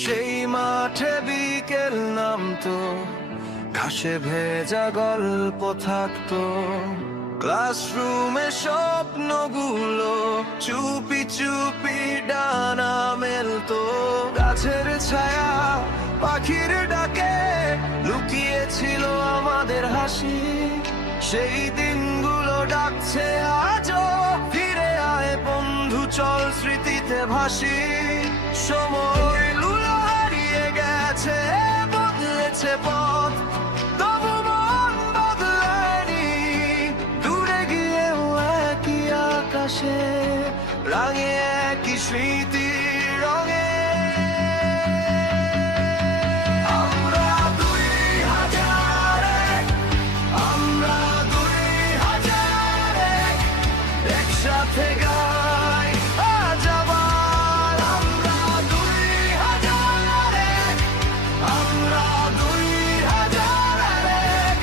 সেই মাঠে বিকেল নামতো, ঘাসে ভেজা গল্প থাকতো, ক্লাসরুমে স্বপ্নগুলো চুপি চুপি ডানা মেলতো। গাছের ছায়া পাখির ডাকে লুকিয়েছিল আমাদের হাসি, সেই দিনগুলো ডাকছে আজও, ফিরে আয় বন্ধু চল স্মৃতিতে ভাসি। সময় লুলো হারিয়ে গেছে, বদলেছে পথ, তবু মন বদলায়নি। দূরে গিয়েও একই আকাশে, রাঙে একই স্মৃতি রঙে। আমরা 2001, আমরা 2001, একসাথে গাই আজ আবার। আমরা 2001, আমরা 2001,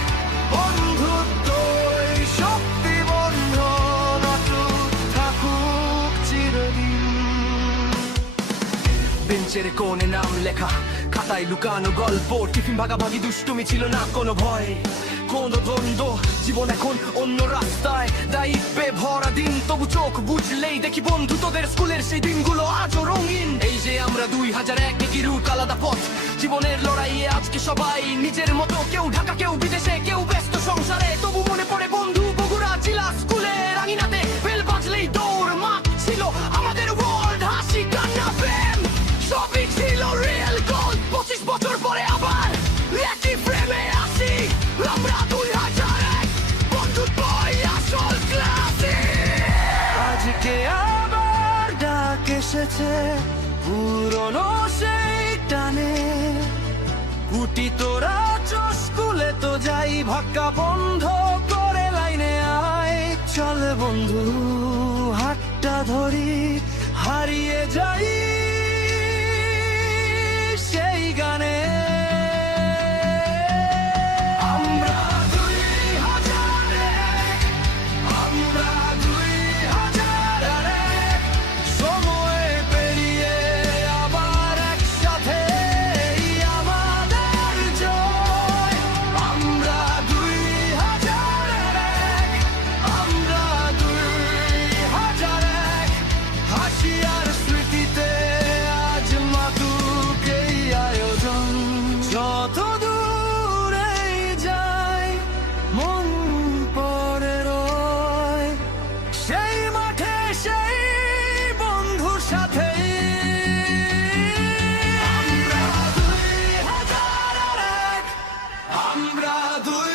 বন্ধুত্বই শক্তি বন্ধন অটুট থাকুক চিরদিন। বেঞ্চের কোণে নাম লেখা, খাতায় লুকানো গল্প, টিফিন ভাগাভাগি, দুষ্টুমি ছিল না কোনো ভয়, কোনো দ্বন্দ্ব। জীবন এখন অন্য রাস্তায়, দায়িত্বে ভরা দিন, তবু চোখ বুঝলেই দেখি বন্ধু তোদের স্কুলের সেই দিনগুলো আজও রঙিন। এই যে আমরা 2001, একই রুট আলাদা পথ, জীবনের লড়াইয়ে আজকে সবাই নিজের মতো, কেউ ঢাকা কেউ বিদেশে কেউ ব্যস্ত সংসারে। তবু মনে পড়ে বন্ধু বগুড়া জেলা স্কুলের আঙিনাতে বেল বাজলেই দৌড়, মাঠ ছিল আমাদের ওয়ার্ল্ড, হাসি কান্না প্রেম সবই ছিল রিয়েল গোল্ড। 25 বছর পরে আবার একই প্রেমে আসি, আমরা 2001, বন্ধুত্বই আসল ক্লাসে। আজকে আবার ডাক এসেছে পুরনো সেই টানে, উটি তোরা স্কুলে তো যাই, ভাক্কা বন্ধ করে লাইনে আয়। চল বন্ধু হাতটা ধরি, হারিয়ে যাই সেই গানে। আমরা 2001, আমরা 2001, সময় পেরিয়ে আবার একসাথে আমাদের জয়। আমরা 2001, আমরা 2001, হাসি আর স্মৃতিতে আজ মাতুক এই আয়োজন। যত দূরেই যাই মন পড়ে রয়, সেই মাঠে সেই বন্ধুর সাথে। আমরা 2001, আমরা 2001।